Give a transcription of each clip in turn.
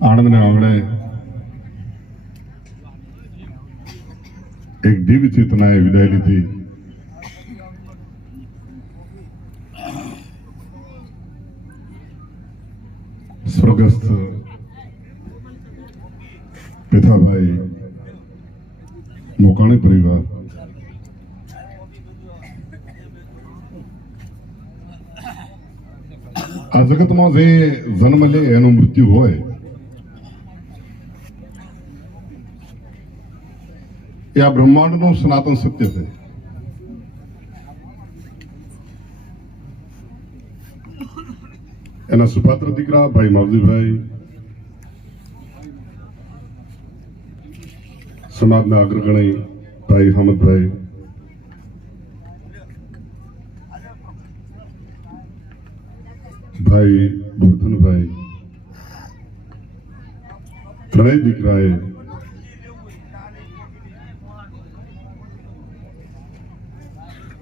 આણંદને આંગણે એક દિવ્ય ચેતનાએ વિદાય લીધી સ્વર્ગસ્થ પિતાભાઈ મોકાણી પરિવાર આ જે જન્મ લે, એનું મૃત્યુ હોય. એ આ બ્રહ્માંડનું સનાતન સત્ય છે. એના સુપાત્ર દીકરા ભાઈ માવજીભાઈ સમાજના અગ્રગણી ભાઈ હમદભાઈ ભાઈ, ગોરધનભાઈ, ત્રણેય દીકરાએ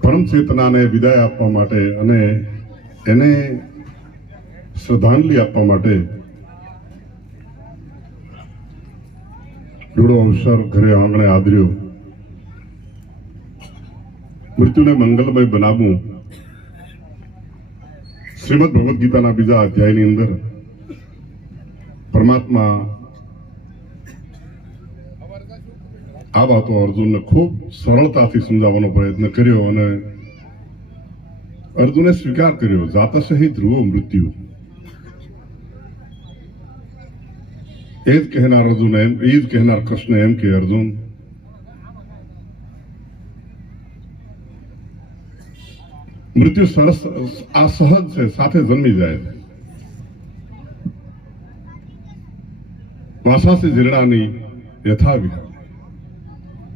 પરમ ચેતનાને વિદાય આપવા માટે અને એને શ્રદ્ધાંજલિ આપવા માટે રૂડો અવસર ઘરે આંગણે આદર્યો. મૃત્યુને મંગલમય બનાવવું શ્રીમદ ભગવદ્ ગીતાના બીજા અધ્યાયની અંદર પરમાત્મા આ વાતો અર્જુનને ખૂબ સરળતાથી સમજાવવાનો પ્રયત્ન કર્યો અને અર્જુને સ્વીકાર કર્યો જાત સહિત ધ્રુવો મૃત્યુ. એ જ કહેનાર અર્જુન એમ, એ જ કહેનાર કૃષ્ણ એમ કે, અર્જુન મૃત્યુ સરસ, આ સહજ છે, સાથે જન્મી જાય ભાષાથી જીરડાની યથાવી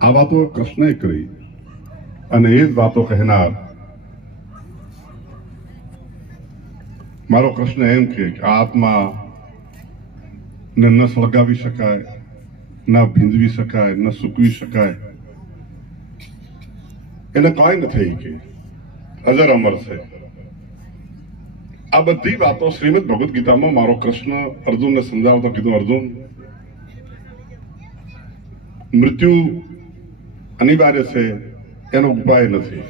આ વાતો કૃષ્ણએ કરી અને એ જ વાતો કહેનાર મારો કૃષ્ણ એમ કે આ આત્મા ને ન સળગાવી શકાય, ન ભીંજવી શકાય, ન સૂકવી શકાય. એને કાંઈ થઈ કે અજર અમર છે આ બધી વાતો શ્રીમદ ભગવદ ગીતામાં મારો કૃષ્ણ અર્જુનને સમજાવતો, કીધું, અર્જુન, મૃત્યુ અનિવાર્ય છે, એનો ઉપાય નથી.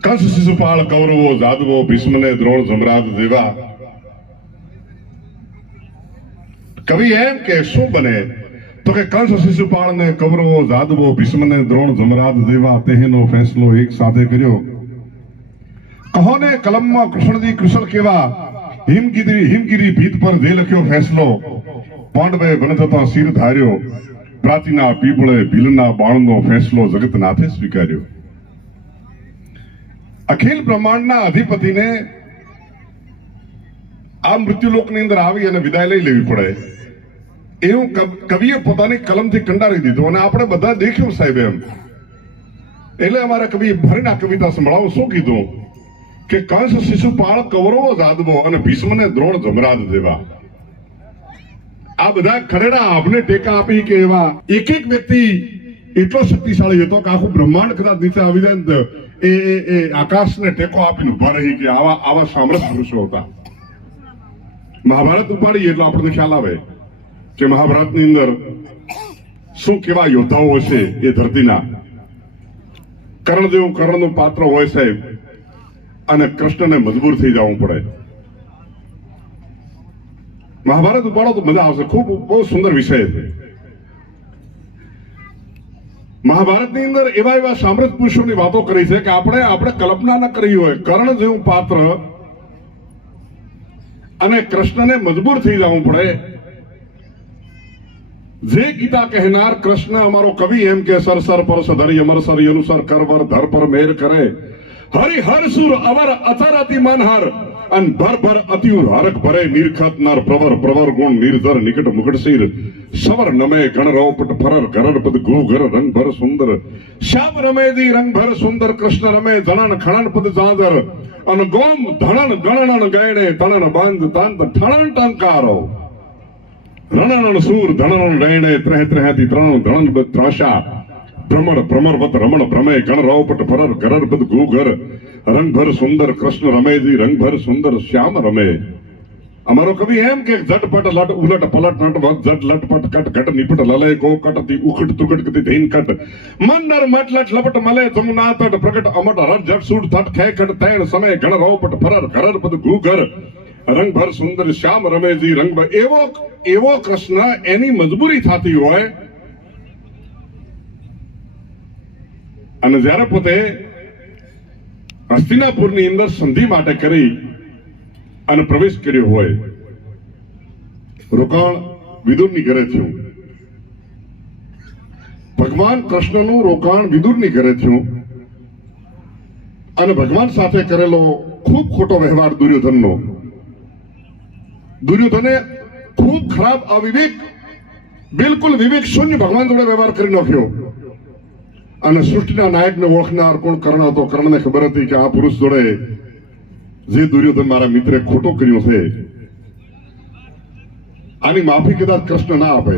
કંસ શિશુપાળ કૌરવો, જાદવો, ભીષ્મને દ્રોણ જમરાજ જેવા. કવિ એમ કે, શું બને? તો કે કંસ શિશુપાળ ને કૌરવો જાદવો, ભીષ્મને દ્રોણ જમરાજ જેવા તેનો ફેસલો એક સાથે કર્યો. કહો ને કલમમાં કૃષ્ણજી કૃષ્ણ કેવા હિમગીરી હિમગીરી ભીત પર જે લખ્યો ફેસલો. પાંડવે વન શિર ધાર્યો. પ્રાચીના પીપળે ભીલના બાણનો ફેસલો જગતનાથે સ્વીકાર્યો. અખિલ બ્રહ્માંડના અધિપતિને આ મૃત્યુલોકની અંદર આવી અને વિદાય લઈ લેવી પડે. એવું કવ- કવિએ પોતાની કલમથી કંડારી દીધું અને આપણે બધા દેખ્યું સાહેબ એમ. એટલે અમારા કવિ ભરીને કવિતા સંભળાવો શું કીધું? કે કંસ શિશુપાળ કૌરવો જાદવો અને ભીષ્મને દ્રોણ જમરાજ દેવા. આ બધા ખરેડા આપને ટેકા આપી કે એવા એક એક વ્યક્તિ એટલો શક્તિશાળી હતો કે આખું બ્રહ્માંડ કદાચ નીચે આવી જાય એ એ આકાશને ટેકો આપીને ઊભા રહી કે આવા આવા સામ્રાજ્ય પુરુષો હતા. મહાભારત ઉપાડીએ એટલે આપણને ખ્યાલ આવે. કે મહાભારતની અંદર શું કેવા યોદ્ધાઓ હશે એ ધરતીના? કર્ણ જેવું કર્ણનું પાત્ર હોય સાહેબ, અને કૃષ્ણને મજબૂર થઈ જવું પડે. મહાભારત ઉપાડો તો મજા આવશે. ખૂબ, બહુ સુંદર વિષય છે. મહાભારતની અંદર એવા એવા સામ્રાજ્ય પુરુષોની વાતો કરી છે કે આપણે આપણે કલ્પના ન કરી હોય. કર્ણ જેવું પાત્ર અને કૃષ્ણને મજબૂર થઈ જવું પડે. જે ગીતા કહેનાર કૃષ્ણ અમારો કવિ એમ કે, સર સર, પર સધરી અમર સર અનુસર કરવર ધર પર મેર કરે. હરિ હર સુર અવર અચર અતિ મનહર, અન ભર ભર અતિ હરક ભરે નિરખત નર પ્રવર પ્રવર ગુણ નિર્ધર નિકટ મુકટ શિર. સવર નમે ગણ રોપટ ફરર કરર પદ ગુ ઘર રંગ ભર સુંદર. શ્યામ રમે દી રંગ ભર સુંદર, કૃષ્ણ રમે ધણન ખણન પદ જાદર અન ગોમ ધણન ગણન ગયણે, તણન બાંધ તાંત ઠણન ટંકારો. રણણ સૂર ધણણ રૈણે, ત્રહે ત્રહેથી ત્રણ ધણન બદ ત્રાશા. ભ્રમણ ભ્રમરવત રમણ ભ્રમે ગણ રાવપટ ફરર ગરર બદ રંગભર સુંદર કૃષ્ણ રમેજી રંગભર સુંદર શ્યામ રમે અમારો કવિ એમ કે ઝટપટ લટ, ઉલટ, પલટ, નટ, વત, ઝટ, લટપટ, કટ, ઘટ, નિપટ લલય ગો કટતી ઉખટ તુકટ કતી, ધૈન, કટ. મંડર મટલટ લપટ, મલે જમુના તટ પ્રગટ, અમટ રટ જટ સૂટ, થટ ખે કટ તૈણ, સમય, ગણ રોપટ ફરર ઘરર પદ રંગ ભર સુંદર શ્યામ રમેજી રંગભર એવો એવો કૃષ્ણ એની મજબૂરી થતી હોય. અને જ્યારે પોતે હસ્તિનાપુરની અંદર સંધિ માટે કરી અને પ્રવેશ કર્યો હોય, રોકાણ વિદુરની ઘરે થયું. ભગવાન કૃષ્ણનું રોકાણ વિદુરની ઘરે થયું. અને ભગવાન સાથે કરેલો ખૂબ ખોટો વ્યવહાર દુર્યોધનનો. દુર્યોધને ખૂબ ખરાબ અવિવેક બિલકુલ વિવેક શૂન્ય ભગવાન જોડે વ્યવહાર કરી નાખ્યો અને સૃષ્ટિના નાયકને ઓળખનાર કોણ કર્ણ હતો કર્ણને ખબર હતી કે આ પુરુષ જોડે જે દુર્યોધન મારા મિત્રે ખોટો કર્યો છે આની માફી કદાચ કૃષ્ણ ના આપે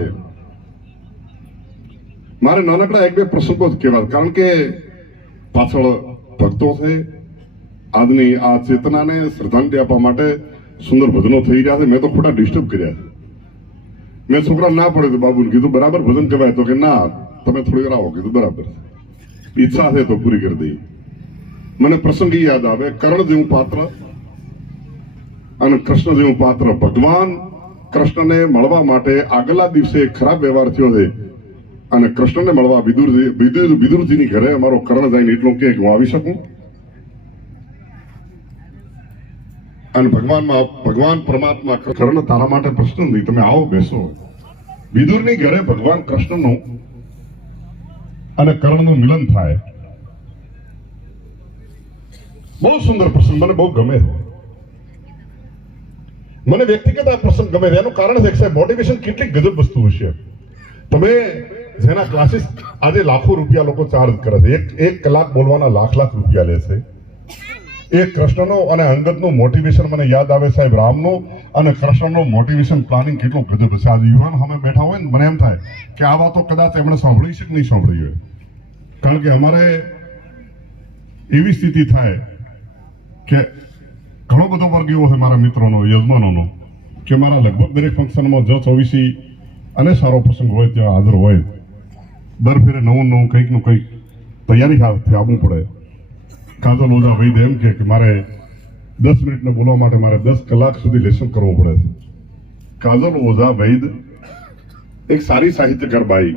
મારે નાનકડા એક બે પ્રસંગો જ કહેવા કારણ કે પાછળ ભક્તો છે આજની આ ચેતનાને શ્રદ્ધાંજલિ આપવા માટે સુંદર ભજનો થઈ રહ્યા છે. મેં તો ખોટા ડિસ્ટર્બ કર્યા છે. મેં છોકરા ના પડે તો બાબુને કીધું, બરાબર ભજન કહેવાય. તો કે, ના, તમે થોડી વાર આવો. કીધું, બરાબર ઈચ્છા છે તો પૂરી કરી દઈ મને પ્રસંગ યાદ આવે, કરણ જેવું પાત્ર અને કૃષ્ણ જેવું પાત્ર. ભગવાન કૃષ્ણને મળવા માટે આગલા દિવસે ખરાબ વ્યવહાર થયો છે અને કૃષ્ણને મળવા વિદુરજી વિદુરજીની ઘરે અમારો કર્ણ જઈને એટલું કે હું આવી શકું? અને ભગવાનમાં ભગવાન પરમાત્મા કર્ણ તારા માટે પ્રશ્ન નથી. તમે આવો, બેસો. વિદુરની ઘરે ભગવાન કૃષ્ણનું અને કર્ણનું મિલન થાય. બહુ સુંદર પ્રસંગ. મને બહુ ગમે. મને વ્યક્તિગત આ પ્રસંગ ગમે. છે એનું કારણ છે સાહેબ મોટિવેશન કેટલી ગજબ વસ્તુ છે. તમે જેના ક્લાસીસ આજે લાખો રૂપિયા લોકો ચાર્જ કરે છે. એક એક કલાક બોલવાના લાખ લાખ રૂપિયા લે છે. એ કૃષ્ણનો અને અંગતનું મોટિવેશન મને યાદ આવે સાહેબ, રામનું અને કૃષ્ણનું મોટિવેશન પ્લાનિંગ કેટલું ગજબ છે. આજે યુવાન અમે બેઠા હોય ને, મને એમ થાય કે આ વાતો કદાચ એમણે સાંભળી છે કે નહીં સાંભળી હોય. કારણ કે અમારે એવી સ્થિતિ થાય કે ઘણો બધો વર્ગ એવો છે મારા મિત્રોનો, યજમાનોનો, કે મારા લગભગ દરેક ફંક્શનમાં જ ચોવીસી અને સારો પ્રસંગ હોય, ત્યાં હાજર હોય. દર ફેરે નવું નવું કંઈકનું કંઈક તૈયારી હાથથી આવવું પડે. કાજલ ઓઝા વૈદ એમ કે મારે દસ મિનિટને બોલવા માટે મારે દસ કલાક સુધી લેસન કરવું પડે છે. કાજલ ઓઝા વૈદ એક સારી સાહિત્યકાર બાઈ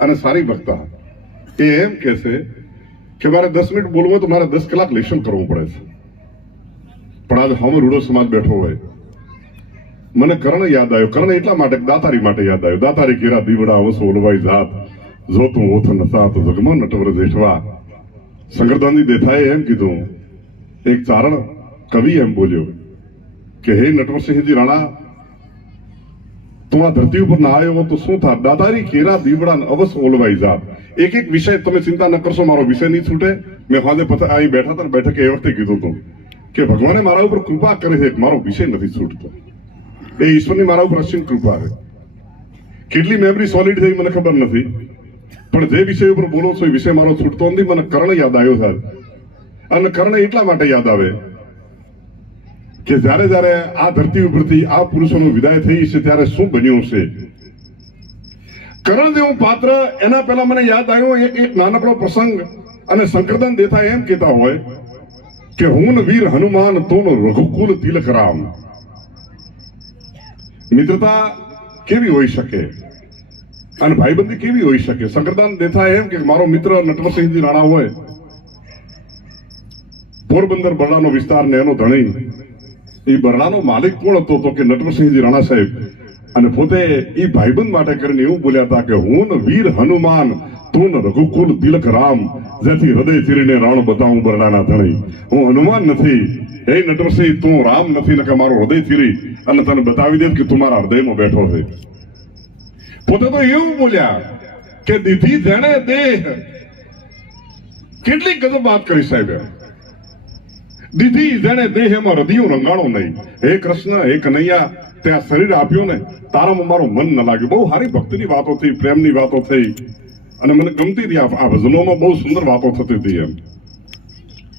અને સારી વક્તા. એ એમ કહે છે કે મારે દસ મિનિટ બોલવું તો મારે દસ કલાક લેસન કરવું પડે છે. પણ આજે હમ રૂડો સમાજ બેઠો હોય. મને કર્ણ યાદ આવ્યો. કર્ણ એટલા માટે, દાતારી માટે યાદ આવ્યો. દાતારી કેરા દીવડા વસો ઓલવાઈ જાત, જોતું ઓથ નસાત જગમન નટવર જેઠવા. શંકરદાનજી દેથાએ એમ કીધું. એક ચારણ કવિ એમ બોલ્યો કે, હે નટવરસિંહજી રાણા, તું આ ધરતી ઉપર ના આવ્યો તો શું થાત? દાદારી કેરા દીવડા અવશ્ય ઓલવાઈ જાત. એક એક વિષય તમે ચિંતા ન કરશો, મારો વિષય નહીં છૂટે. મેં હાજે પછી અહીં બેઠા હતા બેઠકે એ વખતે કીધું હતું કે, ભગવાને મારા ઉપર કૃપા કરી છે મારો વિષય નથી છૂટતો. એ ઈશ્વરની મારા ઉપર અસીમ કૃપા છે. કેટલી મેમરી સોલિડ થઈ મને ખબર નથી. પણ જે વિષય ઉપર બોલો છો એ વિષય મારો છૂટતો નથી, મને કર્ણ યાદ આવ્યો સાહેબ. અને કર્ણ એટલા માટે યાદ આવે કે જ્યારે જ્યારે આ ધરતી ઉપરથી આ પુરુષોનો વિદાય થઈ છે, ત્યારે શું બન્યું છે કરણ જેવું પાત્ર એના પહેલા મને યાદ આવ્યો એક નાનકડો પ્રસંગ અને શંકરદાન દેથા એમ કહેતા હોય કે હું વીર હનુમાન તોનો રઘુકુલ તિલક રામ. મિત્રતા કેવી હોઈ શકે? અને ભાઈબંધી કેવી હોઈ શકે? શંકરદાન દેથા એમ કે મારો મિત્ર નટવરસિંહજી રાણા હોય, પોરબંદર બરડાનો વિસ્તાર ને એનો ધણી. એ બરડાનો માલિક કોણ હતો તો કે નટવરસિંહજી રાણા સાહેબ? અને પોતે એ ભાઈબંધ માટે કરીને એવું બોલ્યા હતા કે હું વીર હનુમાન, તું રઘુકુલ તિલક રામ, જેથી હૃદય ચીરીને રાણ બતાવું બરડાના ધણી. હું હનુમાન નથી. હે નટવરસિંહ, તું રામ નથી ને કે મારો હૃદય ચીરી અને તને બતાવી દે કે તું મારા હૃદયમાં બેઠો છે. પોતે એવું બોલ્યા કે દીધી જેણે દેહ. કેટલી ગજબ વાત કરી સાહેબ. દીધી જેણે દેહ એમાં હૃદયું રંગાણો નહીં. હે કૃષ્ણ, હે કનૈયા, ત્યાં શરીર આપ્યું ને, તારામાં મારું મન ન લાગ્યું બહુ સારી ભક્તિની વાતો થઈ, પ્રેમની વાતો થઈ. અને મને ગમતી હતી આ આ ભજનોમાં બહુ સુંદર વાતો થતી હતી એમ.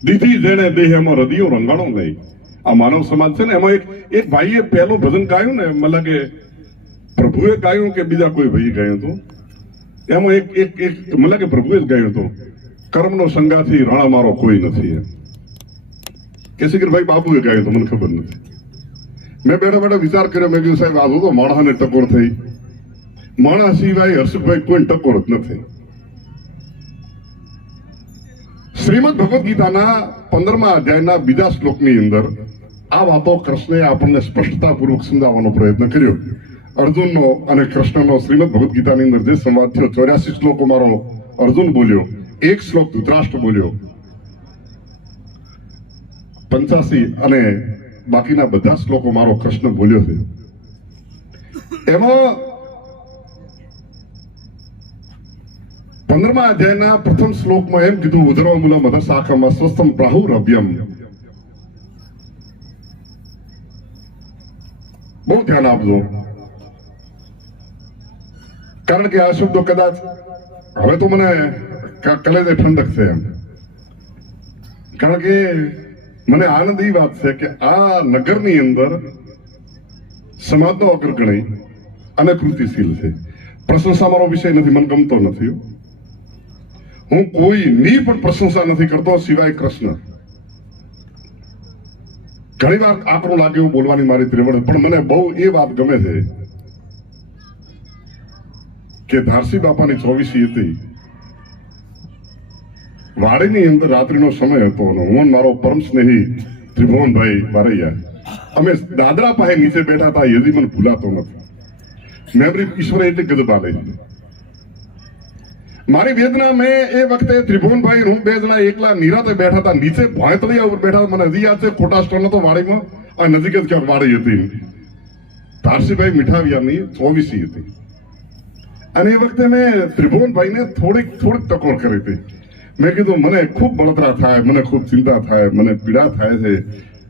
દીધી જેણે દેહ એમાં હૃદયો રંગાણો નહીં. આ માનવ સમાજ છે ને, એમાં એક એક ભાઈએ પહેલું ભજન ગાયું ને મતલબ કે પ્રભુએ ગાયું કે બીજા કોઈ ભાઈ ગાયું હતું? એમાં એક એક એક મતલબ કે પ્રભુએ જ ગાયું હતું. કર્મનો સંગાથી રાણા મારો કોઈ નથી એમ. ભાઈ બાબુએ ગાયું હતું, મને ખબર નથી. મેં બેઠા બેઠા વિચાર કર્યો, મેં કીધું, સાહેબ, આ તો માણસને ટકોર થઈ. માણસ સિવાય હર્ષભાઈ કોઈ ટકોર જ નથી. શ્રીમદ ભગવદ્ ગીતાના પંદરમા અધ્યાયના બીજા શ્લોકની અંદર આ વાતો કૃષ્ણે આપણને સ્પષ્ટતાપૂર્વક સમજાવવાનો પ્રયત્ન કર્યો. અર્જુનનો અને કૃષ્ણનો શ્રીમદ ભગવદ્ ગીતાની અંદર જે સંવાદ થયો, ચોર્યાસી શ્લોકો મારો અર્જુન બોલ્યો, એક શ્લોક ધૃતરાષ્ટ્ર બોલ્યો. પંચાસી અને બાકીના બધા શ્લોકો મારો કૃષ્ણ બોલ્યો છે. એમાં પંદરમા અધ્યાયના પ્રથમ શ્લોકમાં એમ કીધું, ઉધરવા મૂલમ મધર શાખામાં સ્વસ્થમ પ્રાહુરભ્યમ બહુ ધ્યાન આપજો. કારણ કે આ શબ્દો કદાચ હવે તો મને કલેજે ઠંડક છે એમ. કારણ કે મને આનંદ એ વાત છે કે આ નગરની અંદર સમાજનો અગ્રગણી અને કૃતિશીલ છે. પ્રશંસા મારો વિષય નથી, મને ગમતો નથી. હું કોઈની પણ પ્રશંસા નથી કરતો સિવાય કૃષ્ણ. ઘણી વાર આકરું લાગે એવું બોલવાની મારી ત્રેવડ પણ મને બહુ એ વાત ગમે છે કે ધારસી બાપાની ચોવીસી હતી વાડીની અંદર રાત્રિનો સમય હતો અને હું મારો પરમ સ્નેહી ત્રિભુવનભાઈ વારૈયા. અમે દાદરા પાસે નીચે બેઠા હતા એ મને ભૂલાતો નથી. મેમરી ઈશ્વરે એટલી ગજબ આલે મારી વેદના મેં એ વખતે ત્રિભુવનભાઈ હું બે જણા એકલા નિરાતે બેઠા હતા, નીચે ભોંયતળિયા ઉપર બેઠા મને હજી યાદ છે, ખોટા સ્ટોલ હતો વાડીમાં, આ નજીક જ ક્યાંક વાડી હતી. ધારસીભાઈ મીઠાવિયાની ચોવીસી હતી અને એ વખતે મેં ત્રિભુવનભાઈને થોડીક થોડીક ટકોર કરી હતી. મેં કીધું, મને ખૂબ બળતરા થાય, મને ખૂબ ચિંતા થાય, મને પીડા થાય છે.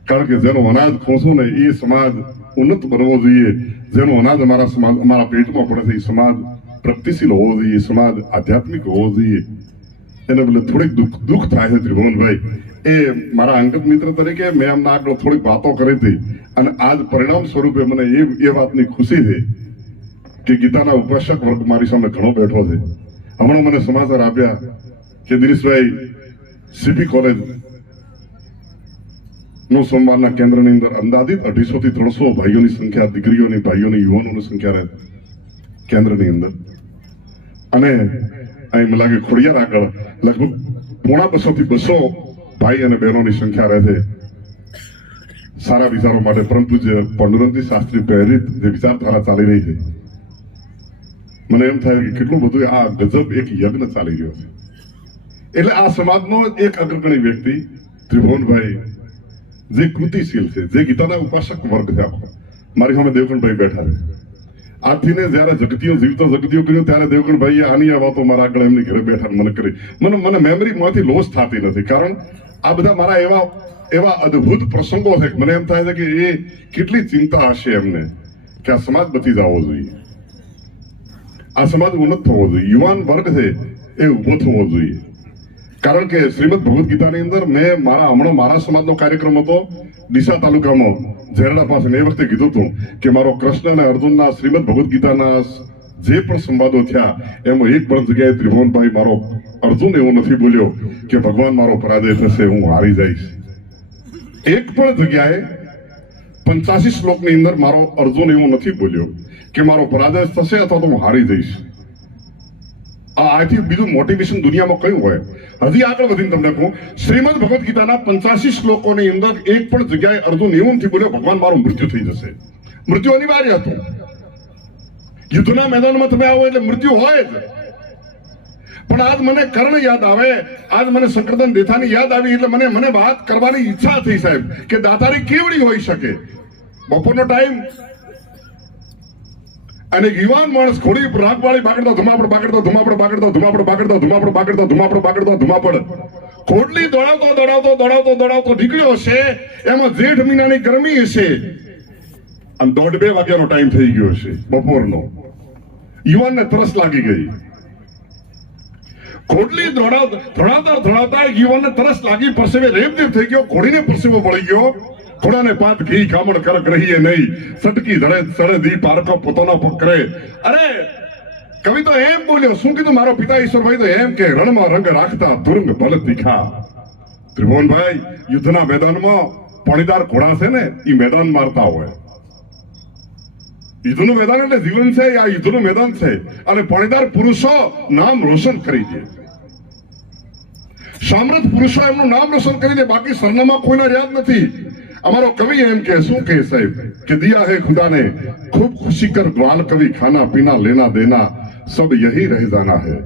કારણ કે જેનો અનાજ ખોશું ને, એ સમાજ ઉન્નત બનવો જોઈએ. જેનો અનાજ અમારા સમાજ અમારા પેટમાં પડે છે, એ સમાજ પ્રગતિશીલ હોવો જોઈએ સમાજ આધ્યાત્મિક હોવો જોઈએ. એને બદલે થોડીક દુઃખ દુઃખ થાય છે ત્રિભુવનભાઈ. એ મારા અંગત મિત્ર તરીકે મેં એમના આગળ થોડીક વાતો કરી હતી. અને આજ પરિણામ સ્વરૂપે મને એ એ વાતની ખુશી છે કે ગીતાના ઉપાસક વર્ગ મારી સામે ઘણો બેઠો છે. હમણાં મને સમાચાર આપ્યા કે દિનેશભાઈ સીપી કોલેજનું સંવાદના કેન્દ્રની અંદર અંદાજિત અઢીસો થી ત્રણસો ભાઈઓની સંખ્યા, દીકરીઓની, ભાઈઓની, યુવાનોની સંખ્યા રહે કેન્દ્રની અંદર. અને અહીં મને લાગે ખોડિયાર આગળ લગભગ પોણા બસો થી બસો ભાઈ અને બહેનોની સંખ્યા રહે છે. સારા વિચારો માટે, પરંતુ જે પંડુરંજી શાસ્ત્રી પ્રેરિત જે વિચારધારા ચાલી રહી છે મને એમ થાય કે કેટલું બધું આ ગજબ એક યજ્ઞ ચાલી રહ્યો છે. એટલે આ સમાજનો એક અગ્રગણી વ્યક્તિ ત્રિભુવનભાઈ, જે કૃતિશીલ છે, જે ગીતાના ઉપાસક વર્ગ છે આખો. મારી સામે દેવકણભાઈ બેઠા છે. આજથી ને જયારે જગતીઓ જીવતો જગતીઓ કર્યો, ત્યારે દેવકણભાઈએ આની આ વાતો મારા આગળ એમની ઘરે બેઠા મને કરી. મને મને મેમરીમાંથી લોસ થતી નથી, કારણ આ બધા મારા એવા એવા અદ્ભુત પ્રસંગો છે મને એમ થાય છે કે એ કેટલી ચિંતા હશે એમને, કે આ સમાજ બચી જવો જોઈએ. આ સમાજ ઉન્નત થવો જોઈએ યુવાન વર્ગ છે એ ઊભો થવો જોઈએ કારણ કે શ્રીમદ ભગવદ્ ગીતાની અંદર મેં મારા હમણાં મારા સમાજનો કાર્યક્રમ હતો ડીસા તાલુકામાં ઝેરડા પાસે મેં એ વખતે કીધું હતું કે મારો કૃષ્ણ અને અર્જુનના શ્રીમદ ભગવદ્ ગીતાના જે પણ સંવાદો થયા એમાં એક પણ જગ્યાએ ત્રિભુવનભાઈ મારો અર્જુન એવો નથી બોલ્યો કે ભગવાન મારો પરાજય થશે હું હારી જઈશ એક પણ જગ્યાએ પંચાસી શ્લોકની અંદર મારો અર્જુન એવું નથી બોલ્યો કે મારો પરાજય થશે અથવા તો હું હારી જઈશ. આથી બીજું મોટિવેશન દુનિયામાં કયું હોય? હજી આગળ વધીને તમને કહું, શ્રીમદ ભગવદ્ ગીતાના પંચાસી શ્લોકોની અંદર એક પણ જગ્યાએ અર્જુન નથી બોલ્યો, ભગવાન, મારું મૃત્યુ થઈ જશે. મૃત્યુ અનિવાર્ય હતું. યુદ્ધના મેદાનમાં તમે આવો એટલે મૃત્યુ હોય જ. પણ આજ મને કર્ણ યાદ આવે, આજ મને સંકર્દન દેથાની યાદ આવી એટલે મને મને વાત કરવાની ઈચ્છા થઈ સાહેબ, કે દાતારી કેવડી હોઈ શકે? બપોરનો ટાઈમ અને યુવાન માણસ ખોડી રાગવાળી બાકડતા ધુમાપડ બાકડતા ધુમાપડ બાકડતા ધુમાપડ બાકડતા ધુમાપડ બાકડતા ધુમાપડ બાકડતા ધુમાપડ. ખોડલી દોડાવતો દોડાવતો દોડાવતો દોડાવતો નીકળ્યો છે એમાં જેઠ મહિનાની ગરમી હશે. અને દોઢ બે વાગ્યાનો ટાઈમ થઈ ગયો છે બપોરનો. યુવાનને તરસ લાગી ગઈ. ખોડલી દોડાવ, દોડાવતા દોડાવતા યુવાનને તરસ લાગી, પરસેવે રેપદેપ થઈ ગયો, ઘોડીને પરસેવો પડી ગયો. ખોડાને પાત ઘી કામણ કરક રહીએ નહીં. સટકી ધડે સડે દી પારકો પોતાનો પકરે અરે, કવિ તો એમ બોલ્યો, શું કીધું મારો પિતા ઈશ્વરભાઈ? તો એમ કે, રણમાં રંગ રાખતા તુરંગ બલ તીખા. ત્રિભુવનભાઈ, યુદ્ધના મેદાનમાં પાણીદાર ઘોડા છે ને એ મેદાન મારતા હોય. યુદ્ધનું મેદાન એટલે જીવન છે, આ યુદ્ધનું મેદાન છે. અને પાણીદાર પુરુષો નામ રોશન કરી દે. સામ્રત પુરુષો એમનું નામ રોશન કરી દે, બાકી સરનામા કોઈના યાદ નથી. અમારો કવિ એમ કે, શું કે સાહેબ? કે દિયા હે ખુદા ને ખૂબ ખુશી કર ગ્વાલ કવિ, ખાના પીના, લેના દેના, સબ યહી રહી જાના હે.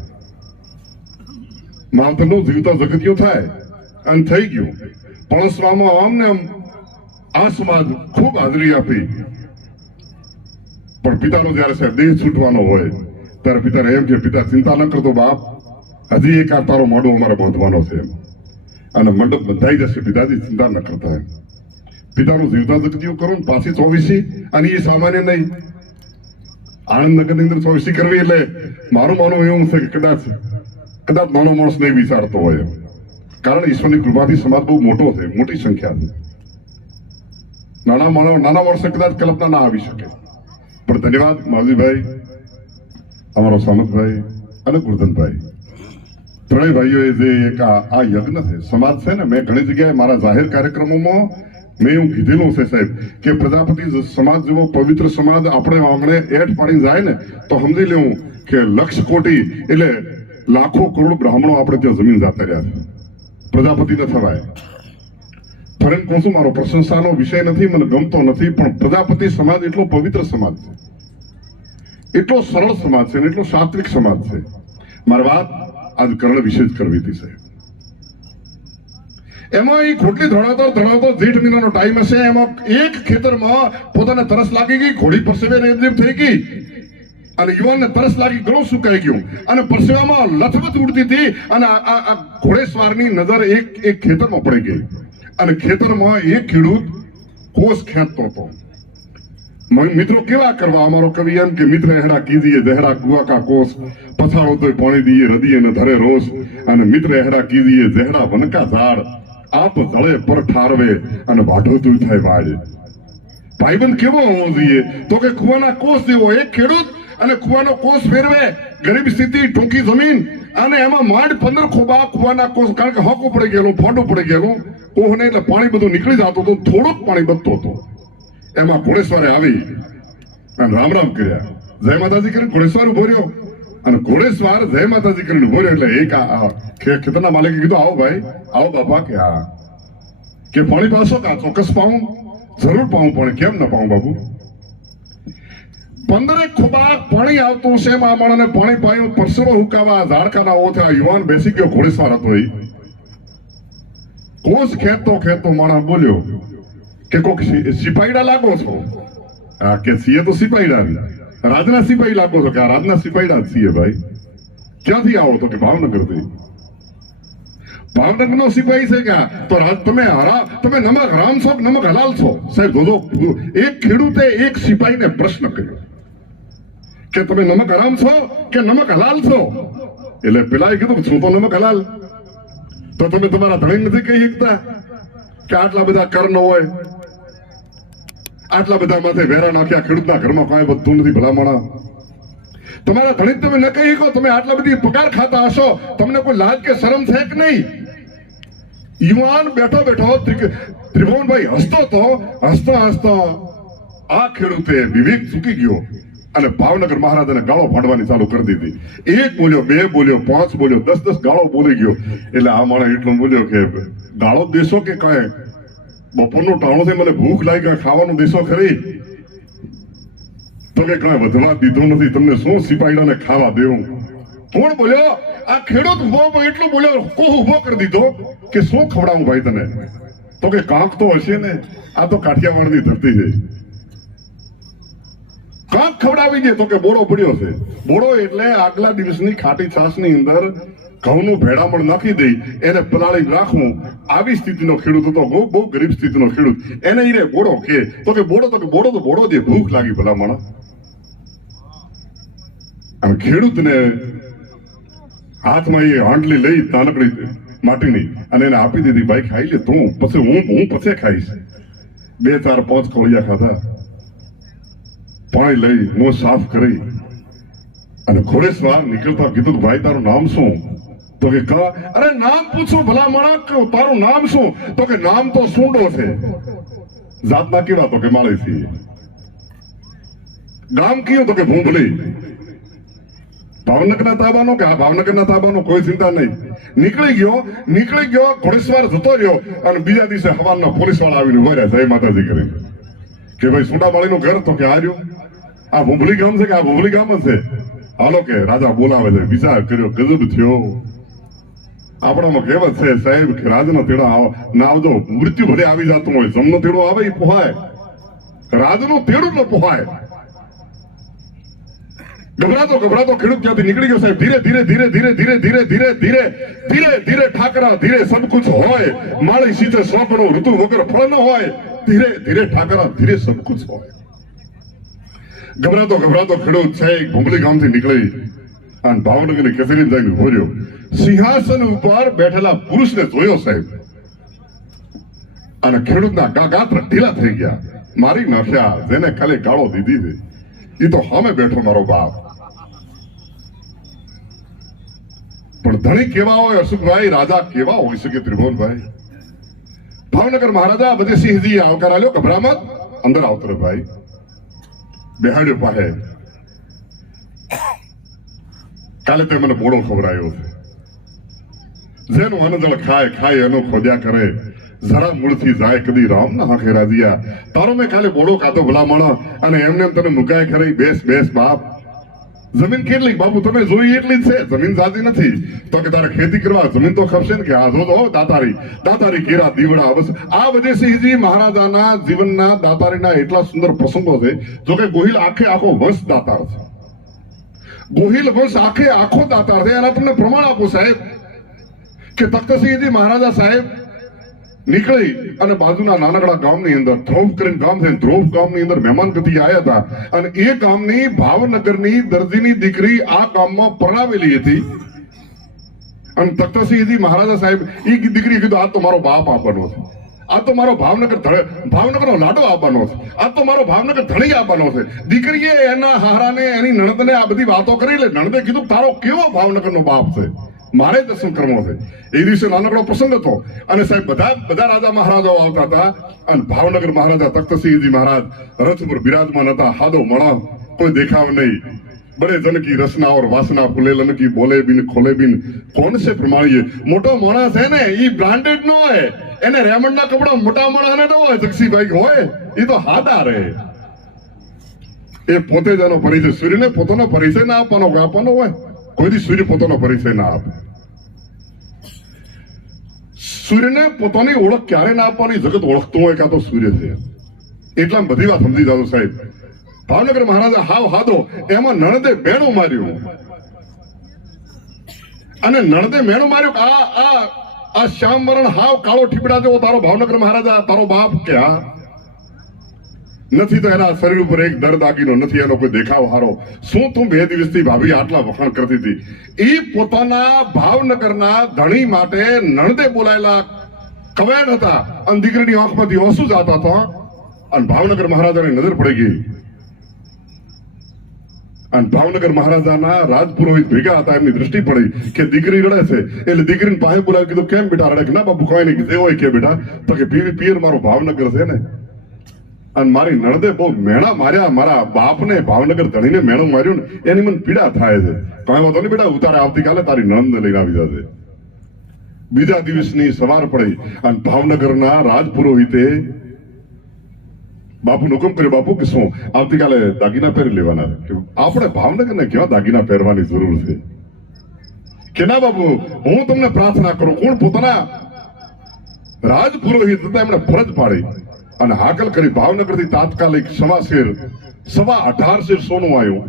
માવતરનો જીવતા જગતિયો થાય, અને થઈ ગયું. પણસવામાં આમને આમ આ સમાજ ખૂબ હાજરી આપી. પણ પિતાનો જ્યારે સાહેબ દેહ છૂટવાનો હોય, ત્યારે પિતાને એમ કે, પિતા, ચિંતા ન કરતો બાપ, હજી એક આ તારો મોડો અમારે બાંધવાનો છે એમ. અને મંડપ બંધાઈ જશે, પિતાજી ચિંતા ન કરતા એમ. પિતાનું જીવતા કરો? ને પાછી ચોવીસી. અને એ સામાન્ય નહીં. આણંદ નગરની અંદર ચોવીસી કરવી એટલે મારું માનવું એવું છે કે કદાચ કદાચ નાનો માણસ નહીં વિચારતો હોય કારણ ઈશ્વરની કૃપાથી સમાજ બહુ મોટો છે, મોટી સંખ્યા છે. નાના માણસ, નાના માણસે કદાચ કલ્પના ના આવી શકે. પણ ધન્યવાદ માવજીભાઈ અમારો સામંતભાઈ અને ગુરધનભાઈ. ત્રણેય ભાઈઓએ જે એક આ યજ્ઞ છે, સમાજ છે ને, મેં ઘણી જગ્યાએ મારા જાહેર કાર્યક્રમોમાં મેં એવું કીધેલું છે સાહેબ કે પ્રજાપતિ સમાજ જેવો પવિત્ર સમાજ આપણે આંગણે એઠ પાડી જાય ને, તો સમજી લેવું કે લક્ષ કોટી એટલે લાખો કરોડ બ્રાહ્મણો આપણે ત્યાં જમીન જાતા રહ્યા છે. પ્રજાપતિ ન થવાય. ફરેન કહું છું, મારો પ્રશંસાનો વિષય નથી, મને ગમતો નથી, પણ પ્રજાપતિ સમાજ એટલો પવિત્ર સમાજ છે. એટલો સરળ સમાજ છે અને એટલો સાત્વિક સમાજ છે. મારી વાત આજ કર્ણ વિશે જ કરવી હતી સાહેબ. એમાં એ ખોટલી ધડાવતો ધડાવતો જેઠ મહિનાનો ટાઈમ હશે. એમાં એક ખેતરમાં પોતાને તરસ લાગી ગઈ, ઘોડી પરસેવે ને એમ થઈ ગઈ. અને યુવાનને તરસ લાગી, ગળું સુકાઈ ગયું. અને પરસેવામાં લથબથ ઉડતી હતી અને આ- ઘોડેસવારની નજર એક એક ખેતરમાં પડી ગઈ. અને ખેતરમાં એક ખેડૂત કોષ ખેંચતો હતો. મિત્રો, કેવા કરવા અમારો કવિ એમ કે, મિત્ર, હેડા કીધીએ જહેડા કુવા કા કોસ. પછાડો તો પાણી દીએ રદીએ ને ધરે રોષ. અને મિત્ર, હેડા કીધીએ જહેડા વનકા ઝાડ. આપ જળે પર ઠારવે અને વાઢો તું થાય વાળ ભાઈબંધ કેવો હોવો જોઈએ તો કે કુવાના કોષ જેવો એક ખેડૂત અને કુવાનો કોષ ફેરવે ગરીબ સ્થિતિ ટૂંકી જમીન અને એમાં માંડ પંદર ખોબા કુવાના કોષ કારણ કે હોકું પડી ગયેલું ફોડું પડી ગયેલું કોહને એટલે પાણી બધું નીકળી જતું હતું થોડુંક પાણી બચતું હતું. એમાં ઘોડેશ્વરે આવી અને રામ રામ કર્યા. જય માતાજી કરીને ઘોડેશ્વર ઊભો રહ્યો. અને ઘોડેશ્વર જય માતાજી કરીને ઊભો એટલે એક ખેતરના માલિકે કીધું, આવો ભાઈ, આવો બાપા, કે હા. કે પાણી પાછો કા ચોક્કસ પાઉં? જરૂર પાઉં, પણ કેમ ન પાઉં બાબુ પંદરેક ખોબા પાણી આવતું છે એમાં પાણી પાયું, પરસેવો હુકાવા ઝાડકાના ઓથે આ યુવાન બેસી ગયો ઘોડેસવાર હતો એ. કોસ ખેતો ખેતો માણસ બોલ્યો, કે કોક સિપાઈડા લાગો છો? હા કે સીએ તો સિપાહીડા રાજના સિપાહી લાગો છો કે રાજના રાજ છીએ ભાઈ? ક્યાંથી આવો તો કે ભાવનગરથી? ભાવનગર નો સિપાહી છે કે તો રાજ, તમે હરા, તમે નમક રામ છો નમક હલાલ છો? સાહેબ, જોજો, એક ખેડૂતે એક સિપાહીને પ્રશ્ન કર્યો કે તમે નમક હરામ છો કે નમક હલાલ છો? એટલે પેલાએ કીધું કે છું તો નમક હલાલ? તો તમે તમારા ધણી નથી કહી શકતા કે આટલા બધા કર્ણ હોય આટલા બધા માથે વેરા નાખ્યા, ખેડૂતના ઘરમાં કાંઈ બધું નથી, ભલામણા. તમારા ધણી તમે ન કહી શકો, તમે આટલા બધી પગાર ખાતા હશો, તમને કોઈ લાજ કે શરમ છે કે નહીં? યુવાન બેઠો બેઠો ત્રિભુવનભાઈ, હસતો તો, હસતો હસતો આ ખેડૂતે વિવેક ચૂકી ગયો અને ભાવનગર મહારાજાને ગાળો ફાડવાની ચાલુ કરી દીધી. એક બોલ્યો, બે બોલ્યો, પાંચ બોલ્યો, દસ દસ ગાળો બોલી ગયો. એટલે આ માણસ એટલું બોલ્યો કે ગાળો દેશો કે કઈ? બપોરનું ટાણું છે મને ભૂખ લાગી ખાવાનું દેશો ખરી. તમે કઈ વધવા દીધો નથી, તમને શું સિપાહીડાને ખાવા દેવું? કોણ બોલ્યો? આ ખેડૂત ઊભો એટલું બોલ્યો કો ઊભો કરી દીધો કે શું ખવડાવું ભાઈ તને? તો કે કાંક તો હશે ને, આ તો કાઠિયાવાડની ધરતી છે. કાંક ખવડાવી દે તો કે બોરો પડ્યો છે. બોરો એટલે આગલા દિવસની ખાટી છાશની અંદર ઘઉંનું ભેળામણ નાખી દઈ, એને પલાળી રાખવું. આવી સ્થિતિનો ખેડૂત હતો, બહુ ગરીબ સ્થિતિનો ખેડૂત. એને ઈરે બોડો કે, તો કે બોડો તો કે બોડો તો બોડો દે, ભૂખ લાગી ભલામણ. અને ખેડૂતને હાથમાં એ હાંડલી લઈ નાનકડી માટીની અને એને આપી દીધી, ભાઈ, ખાઈ લે તું, પછી હું હું પછી ખાઈશ. બે, ચાર, પાંચ કોળિયા ખાધા. પાણી લઈ, મોં સાફ કરી. અને ઘોડેસવાર નીકળતા કીધું ભાઈ, તારું નામ શું? તો કે અરે નામ પૂછું ભલા માણા તારું નામ શું? તો કે નામ તો સુંડો છે. જાતના કેવા તો કે માળી થી ગામ કયું તો કે ભૂંભલી. ભાવનગરના તાબાનો કે આ ભાવનગરના તાબાનો કોઈ ચિંતા નહીં. નીકળી ગયો નીકળી ગયો, ઘોડેસવાર જતો રહ્યો અને બીજા દિવસે હવારના પોલીસવાળા આવીને ઊભા જય માતાજી કરી કે ભાઈ, સુંડામાળીનું ઘર તો કે આ રહ્યું? આ ભૂંભલી ગામ છે કે આ ભૂંભલી ગામ જ છે? હાલો કે રાજા બોલાવે છે, વિચાર કર્યો, ગજબ થયો. આપણામાં કહેવત છે, સાહેબ, કે રાજનો તેડો ના આવજો મૃત્યુ ભલે આવી જતું હોય, જમનો તેડો આવે એ પોહાય. રાજનો તેડો ન પોહાય. ગભરાતો ગભરાતો, ખેડૂત ક્યાંથી નીકળી ગયો સાહેબ? ધીરે ધીરે ધીરે ધીરે ધીરે ધીરે ધીરે ધીરે ધીરે ધીરે ઠાકરા, ધીરે સબકુચ હોય. માળી સીધે સોંપણો ઋતુ વગર ફળ ન હોય. ધીરે ધીરે ઠાકરા, ધીરે સબકુચ હોય. ગભરાતો ગભરાતો ખેડૂત છે ભૂંગળી ગામથી નીકળી. અને ભાવનગરની કચેરી જઈને ઊભો સિંહાસન ઉપર બેઠેલા પુરુષને જોયો સાહેબ. અને ખેડૂતના ગાગાત્ર ઢીલા થઈ ગયા. મારી નાખ્યા જેને ખાલી ગાળો દીધી હતી એ તો હમે બેઠો મારો બાપ. પણ ધણી કેવા હોય, અશોકભાઈ, રાજા કેવા હોઈ શકે ત્રિભુવનભાઈ? ભાવનગર મહારાજા બધે સિંહજી આવકાર આવ્યો ગભરામત અંદર આવતો ભાઈ. બેહાડ્યો પાસે. કાલે તે મને બોડો ખવડાયો છે. જેનો અનજળ ખાય ખાય એનો ખોદ્યા કરે. જરા મૂળથી જાય કદી રામ ના હાખે રાજીયા. તારો મેં કાલે બોડો કાતો ભલામણ અને એમને એમ તને મુકાય ખરી, બેસ બેસ, બાપ. જમીન કેટલી? બાપુ, તમે જોઈ એટલી જ છે. જમીન જાતી નથી. તો કે તારે ખેતી કરવા, જમીન તો ખપશે ને કે આ જો હો દાતારી. દાતારી કેરા દીવડા બસ આ બધેસિંહજી મહારાજાના જીવનના દાતારીના એટલા સુંદર પ્રસંગો છે. જો કે ગોહિલ આખે આખો વંશ દાતાર છે. ગોહિલ વંશ આખે આખો દાતાર છે એના તમને પ્રમાણ આપો સાહેબ. કે તખ્તસિંહજી મહારાજા સાહેબ નીકળી અને બાજુના નાનકડા ગામની અંદર ધ્રોવ કરીને ગામ છે ધ્રોવ ગામની અંદર મહેમાન ગતિ આવ્યા હતા. અને એ ગામની ભાવનગરની દર્દીની દીકરી આ ગામમાં પરણાવેલી હતી. અને તખ્તસિંહજી મહારાજા સાહેબ એ દીકરી કીધું, આ તો મારો બાપ આપવાનો છે. આ તો મારો ભાવનગર ભાવનગરનો લાડો આપવાનો છે. આ તો મારો ભાવનગર ધણી આપવાનો છે. દીકરીએ એના હારાને એની નણદને આ બધી વાતો કરી એટલે નણદે કીધું, તારો કેવો ભાવનગરનો બાપ છે? મારે દર્શન કરવો છે. એ દિવસે નાનકડો પ્રસંગ હતો અને સાહેબ બધા બધા રાજા મહારાજાઓ આવતા હતા અને ભાવનગર મહારાજા તખ્તસિંહજી મહારાજ રથ પર બિરાજમાન હતા. હાદો મણા, કોઈ દેખાવ નહીં. बड़े जन રસના ઓર વાસના वासना फुले लन की बोले बिन खोले बिन कौन से प्रमाणिए मोटो माणस है ने ई ब्रांडेड नो है એને રેમંડના કપડા મોટા માણસને ન હોય જક્ષી ભાઈ હોય એ તો હાડા રહે એ પોતે જનો પરિચય, સૂર્યને પોતાનો પરિચય ના આપવાનો આપવાનો હોય? કોઈ કોઈથી સૂર્ય પોતાનો પરિચય ના આપે? સૂર્યને પોતાની ઓળખ ક્યારે ના આપવાની? જગત ઓળખતું હોય કાં તો સૂર્ય છે. એટલા બધી વાત સમજી જાઓ સાહેબ. ભાવનગર મહારાજા હાવ હાદો, એમાં નણદે મેણું માર્યું. અને નણદે મેણું માર્યું આ આ આ શ્યામવરણ હાવ કાળો ઠીપડા જેવો તારો ભાવનગર મહારાજા તારો બાપ કે નથી તો એના શરીર ઉપર એક દર્દ આગીનો, નથી એનો કોઈ દેખાવ હારો. શું તું બે દિવસથી ભાભી આટલા વખાણ કરતી હતી? એ પોતાના ભાવનગરના ધણી માટે નણદે બોલાયેલા કવેડ હતા. અને દીકરીની આંખમાંથી ઓસુ જતા હતા. અને ભાવનગર મહારાજાની નજર પડી ગઈ. અને ભાવનગર મહારાજાના રાજપુરોહિત ભેગા હતા. એમની દ્રષ્ટિ પડી કે દીકરી રડે છે. એટલે દીકરીને પાસે બોલાવી કીધું, કેમ બેટા રડે? ના બાપુ, કોઈ નહીં જે હોય કે બેટા. તો કે પીવી પિયર મારો ભાવનગર છે ને. અને મારી નણદે બહુ મેણા માર્યા. મારા બાપને ભાવનગર ધણીને મેણું માર્યું ને, એની મને પીડા થાય છે. કાંઈ વાંધો નહીં બેટા, ઉતારે આવતીકાલે તારી નણંદ લઈને આવી જશે બીજા દિવસની સવાર પડી અને ભાવનગરના રાજપુરોહિતે બાપુ હુકમ કર્યો, બાપુ, કે શું? આવતીકાલે દાગીના પહેરી લેવાના. આપણે ભાવનગરને કેવા દાગીના પહેરવાની જરૂર છે? કે ના બાપુ, હું તમને પ્રાર્થના કરું, કોણ પોતાના રાજ પુરોહિત હતા, એમણે ફરજ પાડી અને હાકલ કરી ભાવનગરથી તાત્કાલિક સવા શેર, સવા અઢાર શેર સોનું આવ્યું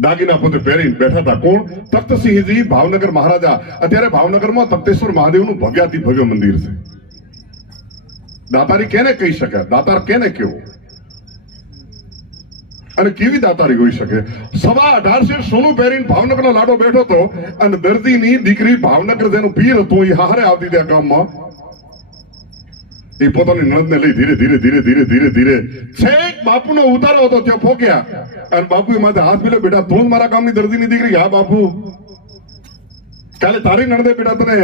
દાગીના પોતે પહેરીને બેઠા હતા. કોણ? તખ્તસિંહજી, ભાવનગર મહારાજા. અત્યારે ભાવનગરમાં તપ્તેશ્વર મહાદેવનું ભવ્યાતિ ભવ્ય મંદિર છે. દાતારી કેને કહી શકે? દાતાર કેને કેવો? અને કેવી દાતારી હોઈ શકે? સવા અઢાર સોનું પહેરીને ભાવનગરનો લાડો બેઠો હતો અને દર્દીની દીકરી ભાવનગર જેનું પીર હતું એ હારે આવતી ત્યાં ગામમાં. એ પોતાની નણંદને લઈ ધીરે ધીરે ધીરે ધીરે ધીરે ધીરે છેક બાપુનો ઉતારો હતો, ત્યાં ફોક્યા. અને બાપુએ માથે હાથ મિલો બેટા, તું જ મારા ગામની દર્દીની દીકરી. હા, બાપુ. કાલે તારી નડદે બેટા, તને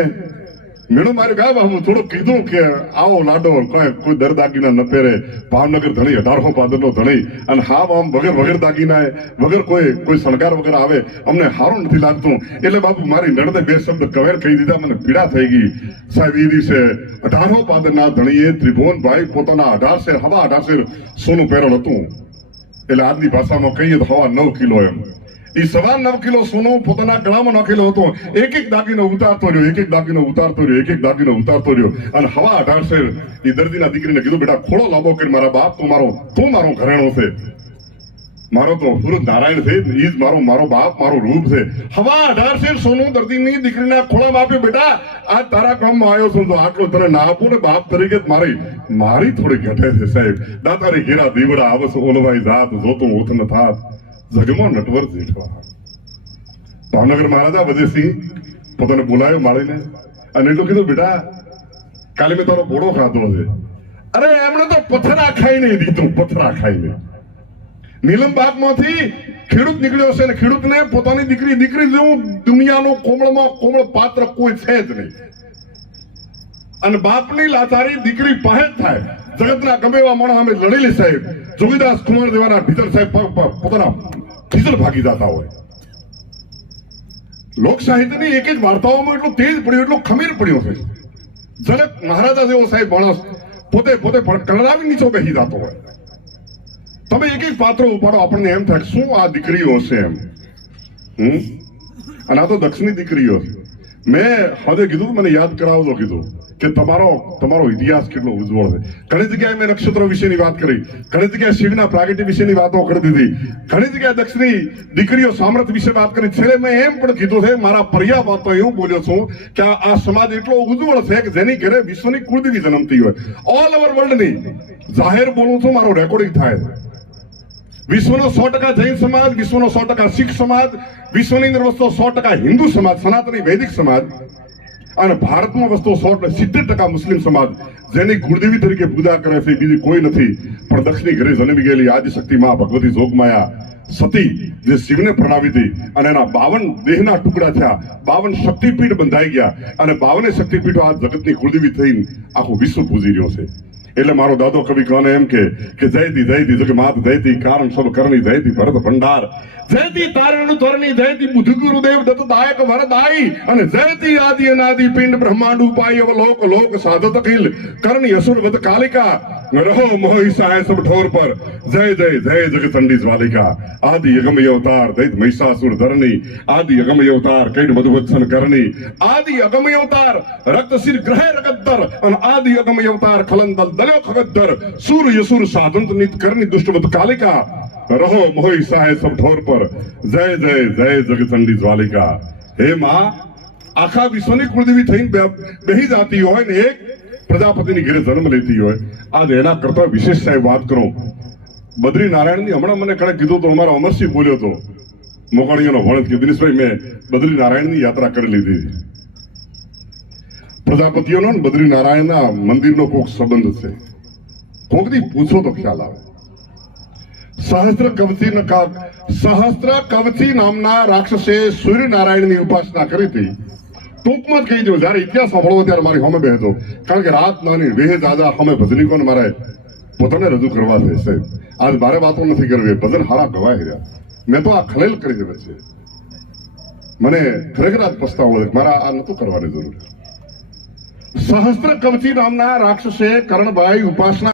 મેળો માર્યો ગયા હું થોડું કીધું કે આવો લાડો, કોઈ કોઈ દર દાગીના ન પહેરે. ભાવનગર ધણી, અઢારસો પાદરનો ધણી. અને હા આમ વગર વગર દાગીના વગર કોઈ કોઈ શણગાર વગર આવે, અમને સારું નથી લાગતું. એટલે બાપુ, મારી નડદે બે શબ્દ કવેર કહી દીધા, મને પીડા થઈ ગઈ. સાહેબ એ દિવસે અઢારસો પાદરના ધણીએ ત્રિભુવનભાઈ પોતાના અઢાર શેર હવા અઢાર શેર સોનું પહેરણ હતું. એટલે આજની ભાષામાં કહીએ તો હવા નવ કિલો એમ. એ સવા નવ કિલો સોનું પોતાના ગળામાં નાખેલો હતો. એક એક દાગીનો ઉતારતો રહ્યો એક એક દાગીનો ઉતારતો રહ્યો એક એક દાગીનો ઉતારતો રહ્યો. અને હવા અઢાર શેર એ દર્દીના દીકરીને કીધું, બેટા, ખોળો લાંબો કરી, મારા બાપ તો મારો, તું મારો ઘરેણો છે. મારો તો સુરત નારાયણ છે ઈ જ મારો મારો બાપ, મારો રૂપ છે. હવા અઢાર સોનું દર્દીની દીકરીના ખોળામાં આપ્યો, બેટા. આ તારા કામમાં આવ્યો છું તો આટલો તને ના આપું ને બાપ તરીકે મારી મારી થોડી ઘટે છે, સાહેબ. દાતારી ઘેરા દીવડા આવસ ઓલવાઈ જાત, જોતું ઉથ ન થાત. જગમો નટવર જેઠવા ભાવનગર મહારાજા વજયસિંહ પોતાને બોલાયો મારીને અને એટલું કીધું, બેટા, કાલે મેં તારો ઘોડો ખાધો છે. અરે, એમણે તો પથરા ખાઈને દીધું, પથરા ખાઈ નહીં માંથી ખેડૂત નીકળ્યો છે અને ખેડૂતને પોતાની દીકરી દીકરી જેવું દુનિયાનો કોમળમાં કોમળ પાત્ર કોઈ છે જ નહીં. અને બાપની લાચારી દીકરી પાસે જ થાય. જગતના ગમે એવા માણસ અમે લડેલી સાહેબ, જોગીદાસ કુમાર દેવાના ભીતર સાહેબ પોતાના ઢીચર ભાગી જતા હોય. લોક એક જ વાર્તાઓમાં એટલું તેજ પડ્યું, એટલું ખમીર પડ્યો છે જનક મહારાજા જેવો સાહેબ માણસ પોતે પોતે કલરાવી નીચો બેસી જતો હોય. તમે એક એક પાત્ર ઉપાડો, આપણને એમ થાય શું આ દીકરીઓ છે એમ. હમ? અને આ તો દક્ષની દીકરીઓ છે. મેં હવે કીધું મને યાદ કરાવજો, કીધું કે તમારો તમારો ઇતિહાસ કેટલો ઉજ્જવળ છે. ઘણી જગ્યાએ મેં નક્ષત્ર વિશેની વાત કરી. ઘણી જગ્યાએ શિવના પ્રાગટ્ય વિશેની વાતો કરી દીધી ઘણી જગ્યાએ દક્ષની દીકરીઓ સામર્થ વિશે વાત કરી. છેલ્લે મેં એમ પણ કીધું છે, મારા પર્યા વાતો એવું બોલ્યો છું કે આ આ સમાજ એટલો ઉજ્જવળ છે કે જેની ઘરે વિશ્વની કુળદેવી જન્મતી હોય. ઓલ ઓવર વર્લ્ડની જાહેર બોલું છું, મારું રેકોર્ડિંગ થાય. છે વિશ્વનો સો ટકા જૈન સમાજ, વિશ્વનો સો ટકા શીખ સમાજ, વિશ્વની અંદર વસતો સો ટકા હિન્દુ સમાજ, સનાતની વૈદિક સમાજ અને ભારતમાં વસતો સો સિત્તેર ટકા મુસ્લિમ સમાજ, જેની ગુરુદેવી તરીકે પૂજા કરે છે, બીજી કોઈ નથી. પણ દક્ષિણી ઘરે જન્મી ગયેલી આદિશક્તિ માં ભગવતી જોગમાયા સતી, જે શિવને પ્રણાવી હતી અને એના બાવન દેહના ટુકડા થયા, બાવન શક્તિપીઠ બંધાઈ ગયા અને બાવને શક્તિપીઠો આ જગતની કુળદેવી થઈને આખું વિશ્વ પૂજી રહ્યો છે. એટલે મારો દાદો કવિ કોને એમ કે કે જયતી જયતી કે માત જયતી, કારણ સબ કરણી જયતી, ભરત ભંડાર. જયતી તારણ તોરણી જયતી બુદ્ધ ગુરુદેવ દત્ત દાયક વરદાઈ અને જયતી આદિ અનાદિ પિંડ બ્રહ્માંડ ઉપાય અવ લોક લોક સાધત અખિલ. કરણી અસુર વત કાલિકા રહો મોહિ સહાય સબ ઠોર પર જય જય જય જગચંડી જ્વાલિકા આદિ યગમ અવતાર દૈત મહિષાસુર ધરની આદિ યગમ અવતાર કૈડ મધુવત્સન કરની આદિ યગમ અવતાર રક્ત શિર ગ્રહે રગદ્દર અને આદિ યગમ અવતાર ખલંદલ દલ્યો ખગદ્દર સુર યસુર સાધંત નિત કરની દુષ્ટવત કાલિકા રહો મોહિ સબ ઠોર પર જય જય જય જગચંડી જ્વાલિકા હે માં આખા વિશ્વની કુળદેવી થઈને બેહી જાતી હોય ને એક પ્રજાપતિની ઘરે જન્મ લેતી હોય આજ એના કરતા વિશેષ સાહેબ વાત કરું. બદ્રી નારાયણની હમણાં મને કણે કીધું તો અમારો અમરસિંહ બોલ્યો હતો મોકાણીઓનો વણત કે દિનેશભાઈ, મેં બદ્રી નારાયણની યાત્રા કરી લીધી. પ્રજાપતિઓનો બદ્રી નારાયણના મંદિરનો કોક સંબંધ છે. કોકથી પૂછો તો ખ્યાલ આવે. સહસ્ત્ર કવચી સહસ્ત્ર કવચી નામના રાક્ષસે સૂર્યનારાયણની ઉપાસના કરી હતી. ટૂંકમાં જ કહી દઉં, જયારે ઇતિહાસ સાંભળવો ત્યારે મારી સામે બેહતો કારણ કે રાત નાની, વેહ દાદા અમે ભજનીકોને મારે પોતાને રજૂ કરવા છે, સાહેબ. આજ મારે વાતો નથી કરવી ભજન હારા ગવાય રહ્યા. મેં તો આ ખલેલ કરી દીધો છે. મને ખરેખર આજ પસ્તાવો મારા આ નતું કરવાની જરૂર. સહસ્ત્ર કવચી નામના રાક્ષસે કરણભાઈ ઉપાસના